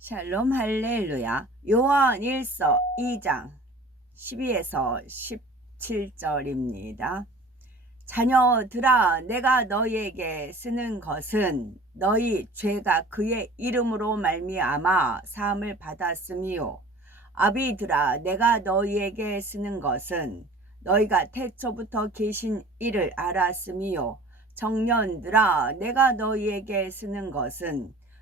샬롬 할렐루야. 요한 1서 2장 12에서 17절입니다. 자녀들아 내가 너희에게 쓰는 것은 너희 죄가 그의 이름으로 말미암아 사함을 받았음이요 아비들아 내가 너희에게 쓰는 것은 너희가 태초부터 계신 이를 알았음이요 청년들아 내가 너희에게 쓰는 것은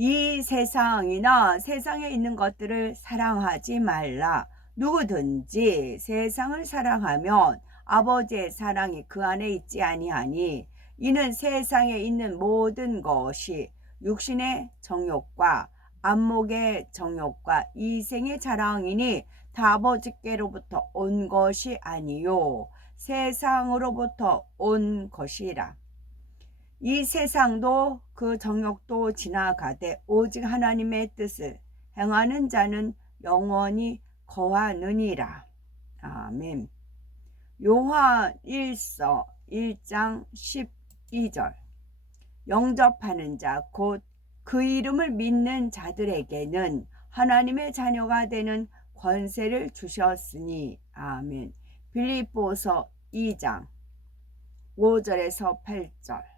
이 세상이나 세상에 있는 것들을 사랑하지 말라. 누구든지 세상을 사랑하면 아버지의 사랑이 그 안에 있지 아니하니 이는 세상에 있는 모든 것이 육신의 정욕과 안목의 정욕과 이생의 자랑이니 다 아버지께로부터 온 것이 아니요 세상으로부터 온 것이라. 이 세상도 그 정욕도 지나가되 오직 하나님의 뜻을 행하는 자는 영원히 거하느니라. 아멘. 요한 1서 1장 12절 영접하는 자 곧 그 이름을 믿는 자들에게는 하나님의 자녀가 되는 권세를 주셨으니 아멘. 빌립보서 2장 5절에서 8절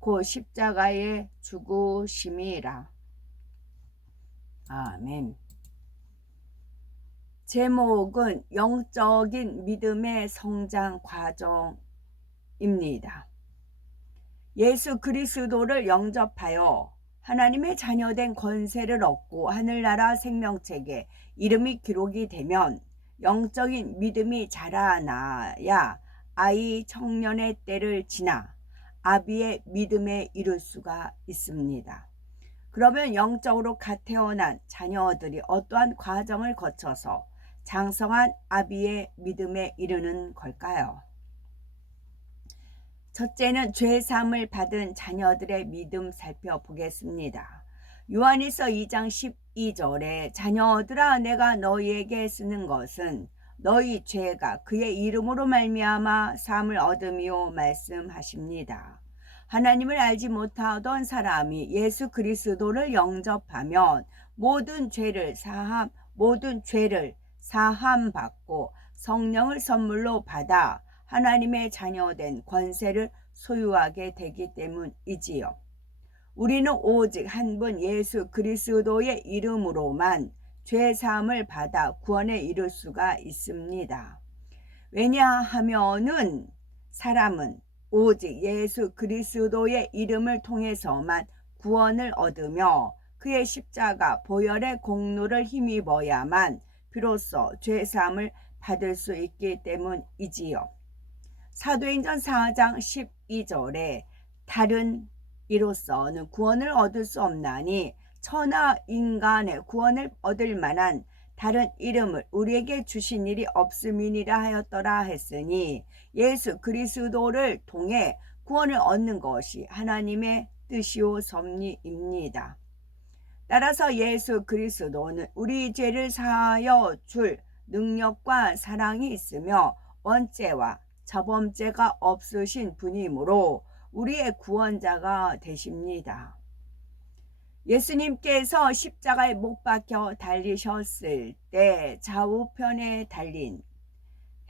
곧 십자가의 죽으심이라. 아멘. 제목은 영적인 믿음의 성장 과정입니다. 예수 그리스도를 영접하여 하나님의 자녀된 권세를 얻고 하늘나라 생명책에 이름이 기록이 되면 영적인 믿음이 자라나야 아이 청년의 때를 지나 아비의 믿음에 이를 수가 있습니다. 그러면 영적으로 갓 태어난 자녀들이 어떠한 과정을 거쳐서 장성한 아비의 믿음에 이르는 걸까요? 첫째는 죄삼을 받은 자녀들의 믿음 살펴보겠습니다. 요한일서 2장 12절에 자녀들아 내가 너희에게 쓰는 것은 너희 죄가 그의 이름으로 말미암아 삶을 얻음이요 말씀하십니다. 하나님을 알지 못하던 사람이 예수 그리스도를 영접하면 모든 죄를 사함 모든 죄를 사함 받고 성령을 선물로 받아 하나님의 자녀된 권세를 소유하게 되기 때문이지요. 우리는 오직 한 분 예수 그리스도의 이름으로만 죄 사함을 받아 구원에 이를 수가 있습니다. 왜냐하면은 사람은 오직 예수 그리스도의 이름을 통해서만 구원을 얻으며 그의 십자가 보혈의 공로를 힘입어야만 비로소 죄 사함을 받을 수 있기 때문이지요. 사도행전 4장 12절에 다른 이로서는 구원을 얻을 수 없나니 천하 인간의 구원을 얻을 만한 다른 이름을 우리에게 주신 일이 없음이니라 하였더라 했으니 예수 그리스도를 통해 구원을 얻는 것이 하나님의 뜻이요 섭리입니다. 따라서 예수 그리스도는 우리 죄를 사하여 줄 능력과 사랑이 있으며 원죄와 저범죄가 없으신 분이므로 우리의 구원자가 되십니다. 예수님께서 십자가에 못 박혀 달리셨을 때 좌우편에 달린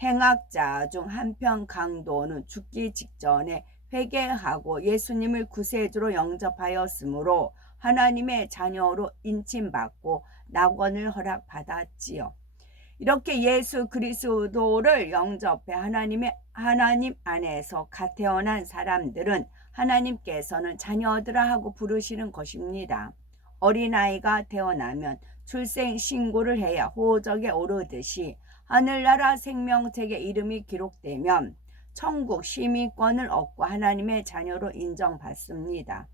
행악자 중 한편 강도는 죽기 직전에 회개하고 예수님을 구세주로 영접하였으므로 하나님의 자녀로 인침받고 낙원을 허락받았지요. 이렇게 예수 그리스도를 영접해 하나님의 하나님 안에서 갓 태어난 사람들은 하나님께서는 자녀들아 하고 부르시는 것입니다. 어린아이가 태어나면 출생 신고를 해야 호적에 오르듯이 하늘나라 생명책의 이름이 기록되면 천국 시민권을 얻고 하나님의 자녀로 인정받습니다.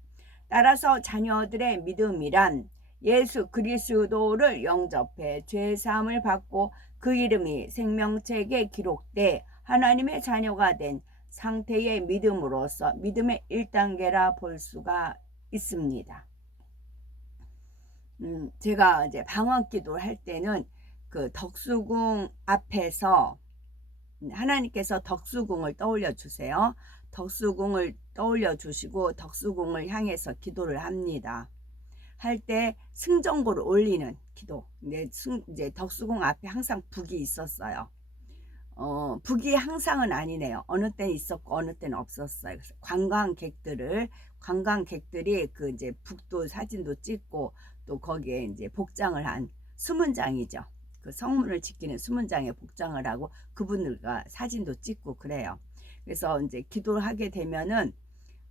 따라서 자녀들의 믿음이란 예수 그리스도를 영접해 죄 사함을 받고 그 이름이 생명책에 기록돼 하나님의 자녀가 된 상태의 믿음으로서 믿음의 1단계라 볼 수가 있습니다. 음, 제가 이제 방언 기도를 할 때는 그 덕수궁 앞에서 하나님께서 덕수궁을 떠올려 주세요. 덕수궁을 떠올려 주시고 덕수궁을 향해서 기도를 합니다. 할 때 승전고를 올리는 기도. 이제 덕수궁 앞에 항상 북이 있었어요. 어, 북이 항상은 아니네요. 어느 때는 있었고 어느 때는 없었어요. 관광객들을 관광객들이 그 이제 북도 사진도 찍고 또 거기에 이제 복장을 한 수문장이죠. 그 성문을 지키는 수문장에 복장을 하고 그분들과 사진도 찍고 그래요. 그래서 이제 기도를 하게 되면은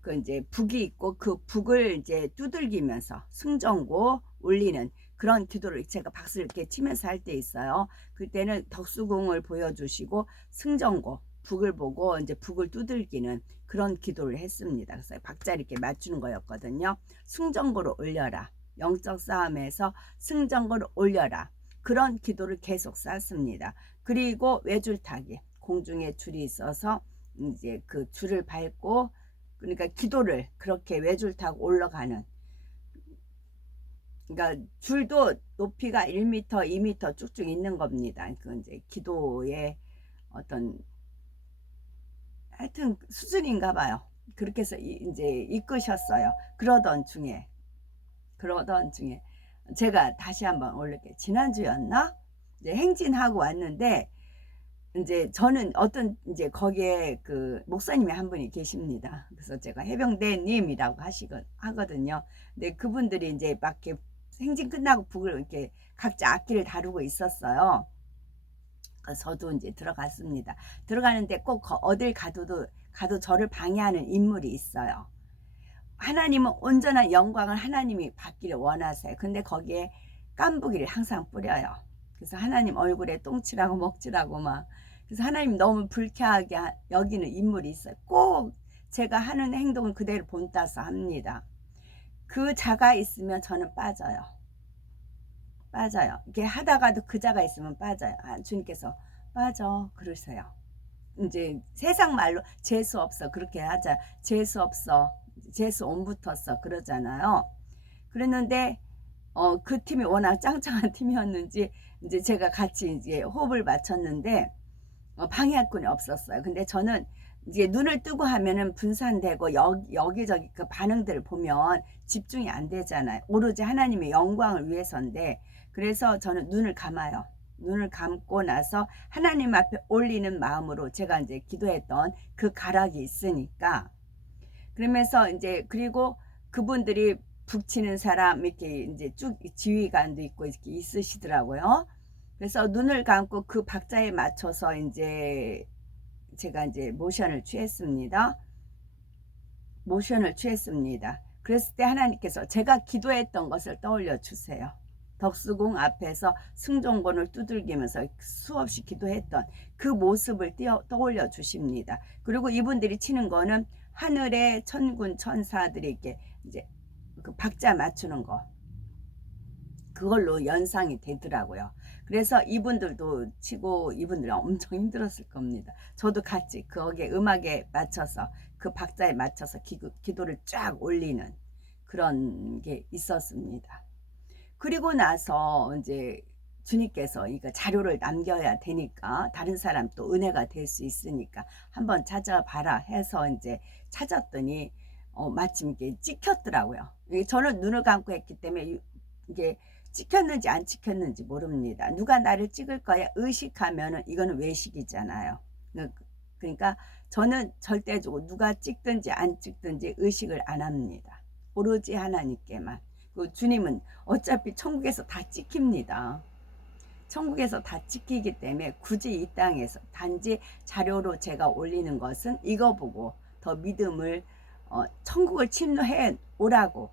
그 이제 북이 있고 그 북을 이제 두들기면서 승전고 올리는 그런 기도를 제가 박수를 이렇게 치면서 할 때 있어요. 그때는 덕수궁을 보여주시고 승전고 북을 보고 이제 북을 두들기는 그런 기도를 했습니다. 그래서 박자 이렇게 맞추는 거였거든요. 승전고를 올려라. 영적 싸움에서 승전고를 올려라. 그런 기도를 계속 쌓습니다. 그리고 외줄타기 공중에 줄이 있어서 이제 그 줄을 밟고 그러니까 기도를 그렇게 외줄 타고 올라가는 그러니까 줄도 높이가 1m, 2m 쭉쭉 있는 겁니다. 그 이제 기도의 어떤 하여튼 수준인가 봐요. 그렇게 해서 이제 이끄셨어요. 그러던 중에 그러던 중에 제가 다시 한번 올릴게 지난주였나? 이제 행진하고 왔는데 이제 저는 어떤 이제 거기에 그 목사님이 한 분이 계십니다. 그래서 제가 해병대님이라고 하시거 하거든요. 근데 그분들이 이제 막 이렇게 행진 끝나고 북을 이렇게 각자 악기를 다루고 있었어요. 저도 이제 들어갔습니다. 들어가는데 꼭 어딜 가도 가도 저를 방해하는 인물이 있어요. 하나님은 온전한 영광을 하나님이 받기를 원하세요. 근데 거기에 깐부기를 항상 뿌려요. 그래서 하나님 얼굴에 똥칠하고 먹칠하고 막 그래서 하나님 너무 불쾌하게 여기는 인물이 있어요. 꼭 제가 하는 행동을 그대로 본따서 합니다. 그 자가 있으면 저는 빠져요. 빠져요. 이렇게 하다가도 그 자가 있으면 빠져요. 아, 주님께서 빠져 그러세요. 이제 세상 말로 재수 없어 그렇게 하자. 재수 없어. 재수 온 붙었어 그러잖아요. 그랬는데 어, 그 팀이 워낙 짱짱한 팀이었는지 이제 제가 같이 이제 호흡을 맞췄는데 어, 방해할 꾼이 없었어요. 근데 저는 이제 눈을 뜨고 하면은 분산되고 여, 여기저기 그 반응들을 보면 집중이 안 되잖아요. 오로지 하나님의 영광을 위해서인데 그래서 저는 눈을 감아요. 눈을 감고 나서 하나님 앞에 올리는 마음으로 제가 이제 기도했던 그 가락이 있으니까 그러면서 이제 그리고 그분들이 북치는 사람 이렇게 이제 쭉 지휘관도 있고 이렇게 있으시더라고요. 그래서 눈을 감고 그 박자에 맞춰서 이제 제가 이제 모션을 취했습니다. 모션을 취했습니다. 그랬을 때 하나님께서 제가 기도했던 것을 떠올려 주세요. 덕수궁 앞에서 승종권을 두들기면서 수없이 기도했던 그 모습을 띄어, 떠올려 주십니다. 그리고 이분들이 치는 거는 하늘의 천군 천사들에게 이제 그 박자 맞추는 거 그걸로 연상이 되더라고요. 그래서 이분들도 치고 이분들 엄청 힘들었을 겁니다. 저도 같이 거기에 음악에 맞춰서 그 박자에 맞춰서 기도, 기도를 쫙 올리는 그런 게 있었습니다. 그리고 나서 이제 주님께서 이거 자료를 남겨야 되니까 다른 사람 또 은혜가 될 수 있으니까 한번 찾아봐라 해서 이제 찾았더니 어, 마침 이게 찍혔더라고요. 저는 눈을 감고 했기 때문에 이게 찍혔는지 안 찍혔는지 모릅니다. 누가 나를 찍을 거야 의식하면은 이거는 외식이잖아요. 그, 그러니까 저는 절대적으로 누가 찍든지 안 찍든지 의식을 안 합니다. 오로지 하나님께만. 그 주님은 어차피 천국에서 다 찍힙니다. 천국에서 다 지키기 때문에 굳이 이 땅에서 단지 자료로 제가 올리는 것은 이거 보고 더 믿음을 어, 천국을 침노해 오라고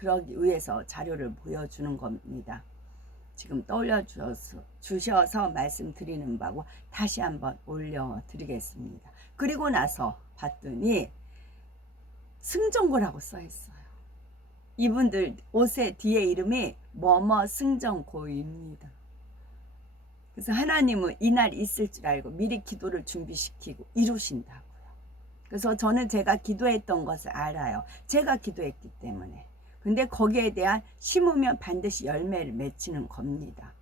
그러기 위해서 자료를 보여주는 겁니다. 지금 떠올려 주셔서, 주셔서 말씀드리는 바고 다시 한번 올려드리겠습니다. 그리고 나서 봤더니 승전고라고 써 있어요. 이분들 옷의 뒤에 이름이 뭐뭐 승전고입니다. 그래서 하나님은 이날 있을 줄 알고 미리 기도를 준비시키고 이루신다고요. 그래서 저는 제가 기도했던 것을 알아요. 제가 기도했기 때문에. 근데 거기에 대한 심으면 반드시 열매를 맺히는 겁니다.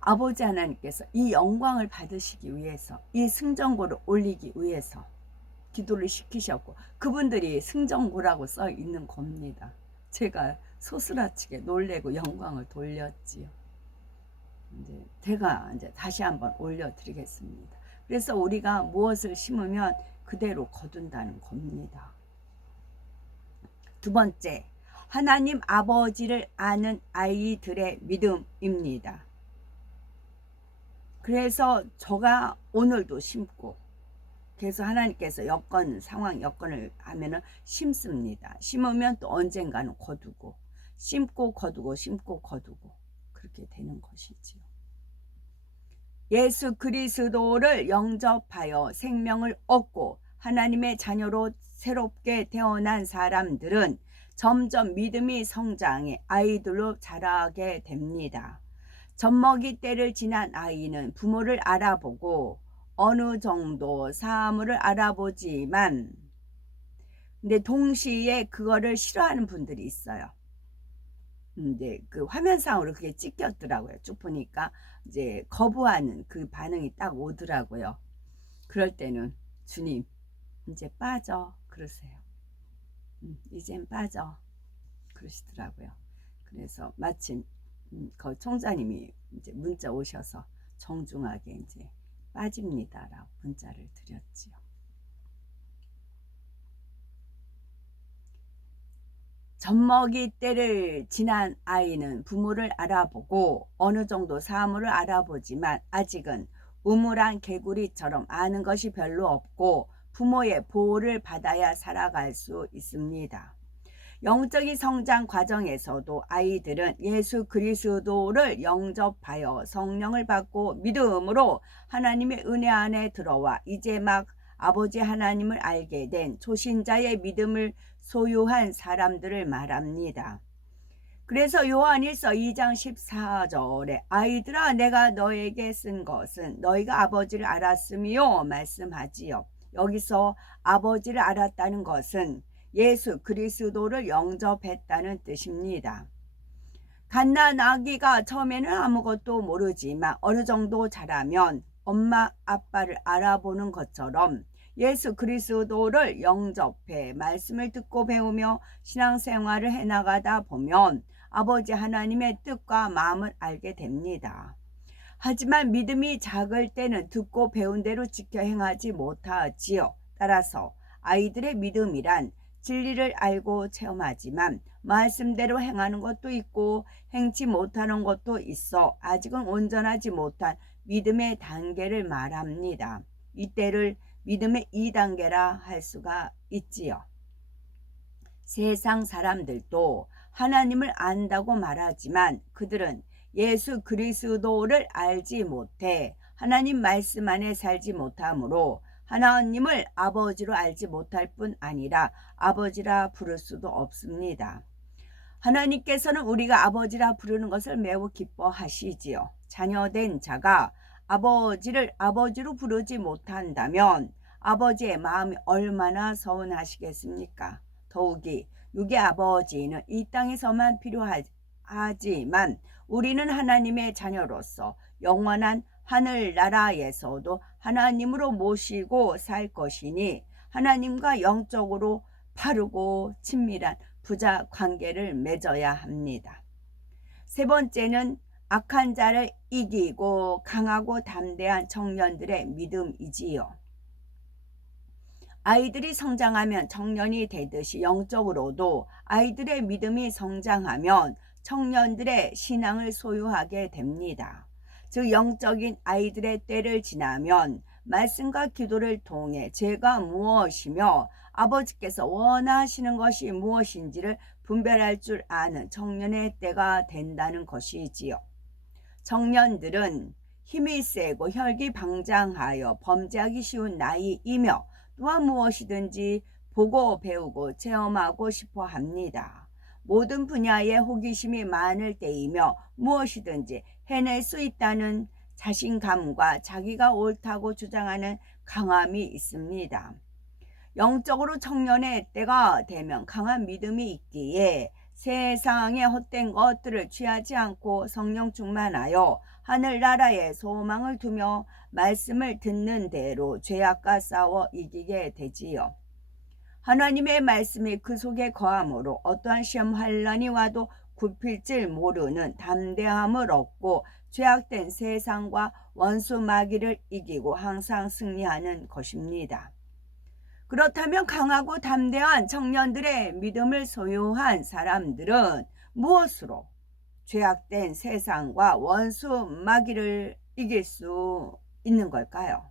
아버지 하나님께서 이 영광을 받으시기 위해서 이 승전고를 올리기 위해서 기도를 시키셨고 그분들이 승전고라고 써 있는 겁니다. 제가 소스라치게 놀래고 영광을 돌렸지요. 이제 제가 이제 다시 한번 올려드리겠습니다. 그래서 우리가 무엇을 심으면 그대로 거둔다는 겁니다. 두 번째, 하나님 아버지를 아는 아이들의 믿음입니다. 그래서 저가 오늘도 심고 그래서 하나님께서 여건 상황 여건을 하면은 심습니다. 심으면 또 언젠가는 거두고 심고 거두고 심고 거두고 그렇게 되는 것이지요. 예수 그리스도를 영접하여 생명을 얻고 하나님의 자녀로 새롭게 태어난 사람들은 점점 믿음이 성장해 아이들로 자라게 됩니다. 젖먹이 때를 지난 아이는 부모를 알아보고 어느 정도 사물을 알아보지만 근데 동시에 그거를 싫어하는 분들이 있어요. 근데 그 화면상으로 그게 찍혔더라고요. 쭉 보니까 이제 거부하는 그 반응이 딱 오더라고요. 그럴 때는 주님 이제 빠져 그러세요. 음, 이젠 빠져 그러시더라고요. 그래서 마침 음, 그 총장님이 이제 문자 오셔서 정중하게 이제 빠집니다라고 문자를 드렸지요. 젖먹이 때를 지난 아이는 부모를 알아보고 어느 정도 사물을 알아보지만 아직은 우물한 개구리처럼 아는 것이 별로 없고 부모의 보호를 받아야 살아갈 수 있습니다. 영적인 성장 과정에서도 아이들은 예수 그리스도를 영접하여 성령을 받고 믿음으로 하나님의 은혜 안에 들어와 이제 막 아버지 하나님을 알게 된 초신자의 믿음을 소유한 사람들을 말합니다. 그래서 요한일서 2장 14절에 아이들아 내가 너에게 쓴 것은 너희가 아버지를 알았음이요 말씀하지요. 여기서 아버지를 알았다는 것은 예수 그리스도를 영접했다는 뜻입니다. 갓난 아기가 처음에는 아무것도 모르지만 어느 정도 자라면 엄마 아빠를 알아보는 것처럼 예수 그리스도를 영접해 말씀을 듣고 배우며 신앙생활을 해나가다 보면 아버지 하나님의 뜻과 마음을 알게 됩니다. 하지만 믿음이 작을 때는 듣고 배운 대로 지켜 행하지 못하지요. 따라서 아이들의 믿음이란 진리를 알고 체험하지만 말씀대로 행하는 것도 있고 행치 못하는 것도 있어 아직은 온전하지 못한 믿음의 단계를 말합니다. 이때를 믿음의 2단계라 할 수가 있지요. 세상 사람들도 하나님을 안다고 말하지만 그들은 예수 그리스도를 알지 못해 하나님 말씀 안에 살지 못하므로 하나님을 아버지로 알지 못할 뿐 아니라 아버지라 부를 수도 없습니다. 하나님께서는 우리가 아버지라 부르는 것을 매우 기뻐하시지요. 자녀된 자가 아버지를 아버지로 부르지 못한다면 아버지의 마음이 얼마나 서운하시겠습니까? 더욱이 육의 아버지는 이 땅에서만 필요하지 만 우리는 하나님의 자녀로서 영원한 하늘나라에서도 하나님으로 모시고 살 것이니 하나님과 영적으로 바르고 친밀한 부자 관계를 맺어야 합니다. 세 번째는 악한 자를 이기고 강하고 담대한 청년들의 믿음이지요. 아이들이 성장하면 청년이 되듯이 영적으로도 아이들의 믿음이 성장하면 청년들의 신앙을 소유하게 됩니다. 즉 영적인 아이들의 때를 지나면 말씀과 기도를 통해 제가 무엇이며 아버지께서 원하시는 것이 무엇인지를 분별할 줄 아는 청년의 때가 된다는 것이지요. 청년들은 힘이 세고 혈기 방장하여 범죄하기 쉬운 나이이며 또한 무엇이든지 보고 배우고 체험하고 싶어 합니다. 모든 분야에 호기심이 많을 때이며 무엇이든지 해낼 수 있다는 자신감과 자기가 옳다고 주장하는 강함이 있습니다. 영적으로 청년의 때가 되면 강한 믿음이 있기에 세상의 헛된 것들을 취하지 않고 성령 충만하여 하늘나라에 소망을 두며 말씀을 듣는 대로 죄악과 싸워 이기게 되지요. 하나님의 말씀이 그 속에 거함으로 어떠한 시험 환란이 와도 굽힐 줄 모르는 담대함을 얻고 죄악된 세상과 원수 마귀를 이기고 항상 승리하는 것입니다. 그렇다면 강하고 담대한 청년들의 믿음을 소유한 사람들은 무엇으로 죄악된 세상과 원수 마귀를 이길 수 있는 걸까요?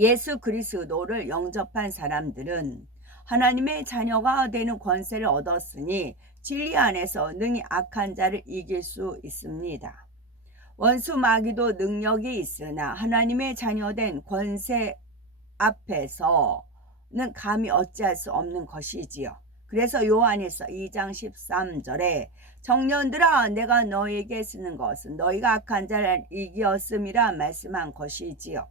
예수 그리스도를 영접한 사람들은 하나님의 자녀가 되는 권세를 얻었으니 진리 안에서 능히 악한 자를 이길 수 있습니다. 원수 마귀도 능력이 있으나 하나님의 자녀된 권세 앞에서는 감히 어찌할 수 없는 것이지요. 그래서 요한에서 2장 13절에 청년들아 내가 너에게 쓰는 것은 너희가 악한 자를 이기었음이라 말씀한 것이지요.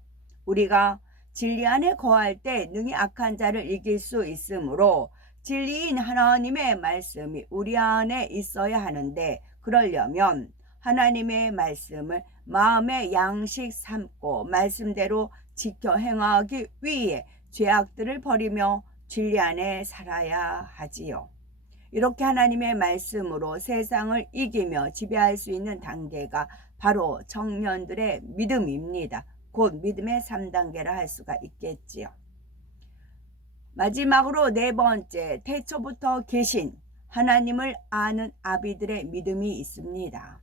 우리가 진리 안에 거할 때 능히 악한 자를 이길 수 있으므로 진리인 하나님의 말씀이 우리 안에 있어야 하는데 그러려면 하나님의 말씀을 마음의 양식 삼고 말씀대로 지켜 행하기 위해 죄악들을 버리며 진리 안에 살아야 하지요. 이렇게 하나님의 말씀으로 세상을 이기며 지배할 수 있는 단계가 바로 청년들의 믿음입니다. 곧 믿음의 3단계라 할 수가 있겠지요. 마지막으로 네 번째, 태초부터 계신 하나님을 아는 아비들의 믿음이 있습니다.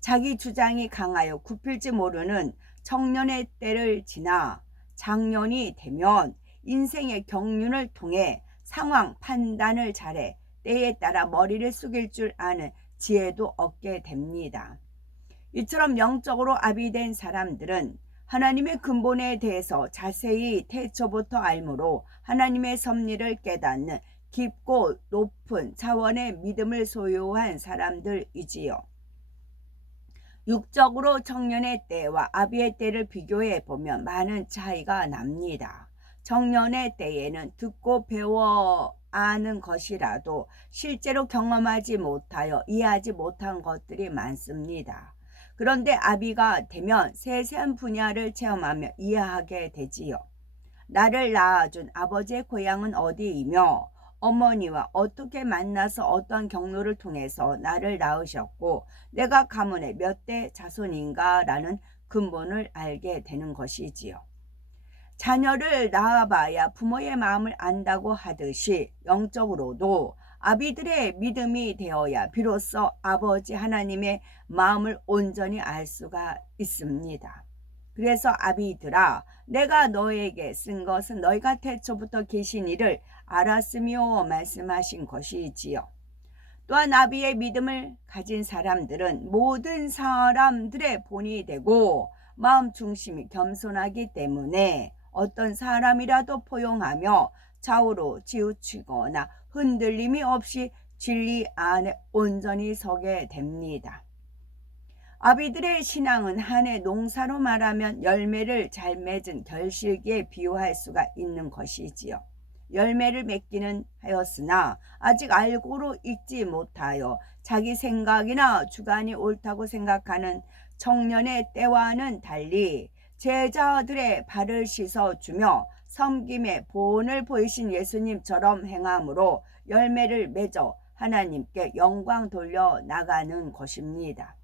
자기 주장이 강하여 굽힐지 모르는 청년의 때를 지나 장년이 되면 인생의 경륜을 통해 상황 판단을 잘해 때에 따라 머리를 숙일 줄 아는 지혜도 얻게 됩니다. 이처럼 영적으로 아비된 사람들은 하나님의 근본에 대해서 자세히 태초부터 알므로 하나님의 섭리를 깨닫는 깊고 높은 차원의 믿음을 소유한 사람들이지요. 육적으로 청년의 때와 아비의 때를 비교해 보면 많은 차이가 납니다. 청년의 때에는 듣고 배워 아는 것이라도 실제로 경험하지 못하여 이해하지 못한 것들이 많습니다. 그런데 아비가 되면 세세한 분야를 체험하며 이해하게 되지요. 나를 낳아준 아버지의 고향은 어디이며 어머니와 어떻게 만나서 어떤 경로를 통해서 나를 낳으셨고 내가 가문의 몇 대 자손인가라는 근본을 알게 되는 것이지요. 자녀를 낳아봐야 부모의 마음을 안다고 하듯이 영적으로도 아비들의 믿음이 되어야 비로소 아버지 하나님의 마음을 온전히 알 수가 있습니다. 그래서 아비들아 내가 너에게 쓴 것은 너희가 태초부터 계신 이를 알았으며 말씀하신 것이지요. 또한 아비의 믿음을 가진 사람들은 모든 사람들의 본이 되고 마음 중심이 겸손하기 때문에 어떤 사람이라도 포용하며 좌우로 치우치거나 흔들림이 없이 진리 안에 온전히 서게 됩니다. 아비들의 신앙은 한 해 농사로 말하면 열매를 잘 맺은 결실기에 비유할 수가 있는 것이지요. 열매를 맺기는 하였으나 아직 알고로 읽지 못하여 자기 생각이나 주관이 옳다고 생각하는 청년의 때와는 달리 제자들의 발을 씻어주며 섬김의 본을 보이신 예수님처럼 행함으로 열매를 맺어 하나님께 영광 돌려 나가는 것입니다.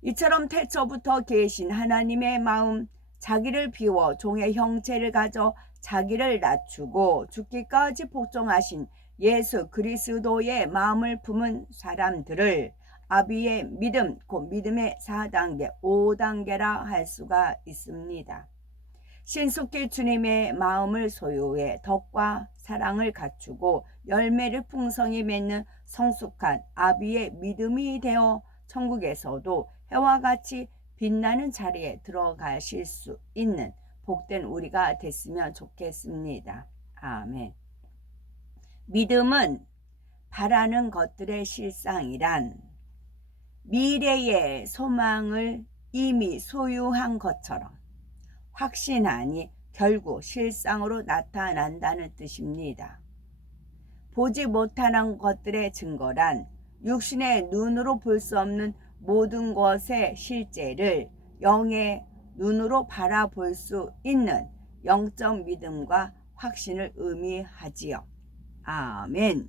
이처럼 태초부터 계신 하나님의 마음, 자기를 비워 종의 형체를 가져 자기를 낮추고 죽기까지 복종하신 예수 그리스도의 마음을 품은 사람들을 아비의 믿음, 곧 믿음의 4단계, 5단계라 할 수가 있습니다. 신속히 주님의 마음을 소유해 덕과 사랑을 갖추고 열매를 풍성히 맺는 성숙한 아비의 믿음이 되어 천국에서도 해와 같이 빛나는 자리에 들어가실 수 있는 복된 우리가 됐으면 좋겠습니다. 아멘. 믿음은 바라는 것들의 실상이란 미래의 소망을 이미 소유한 것처럼 확신하니 결국 실상으로 나타난다는 뜻입니다. 보지 못하는 것들의 증거란 육신의 눈으로 볼 수 없는 모든 것의 실제를 영의 눈으로 바라볼 수 있는 영적 믿음과 확신을 의미하지요. 아멘.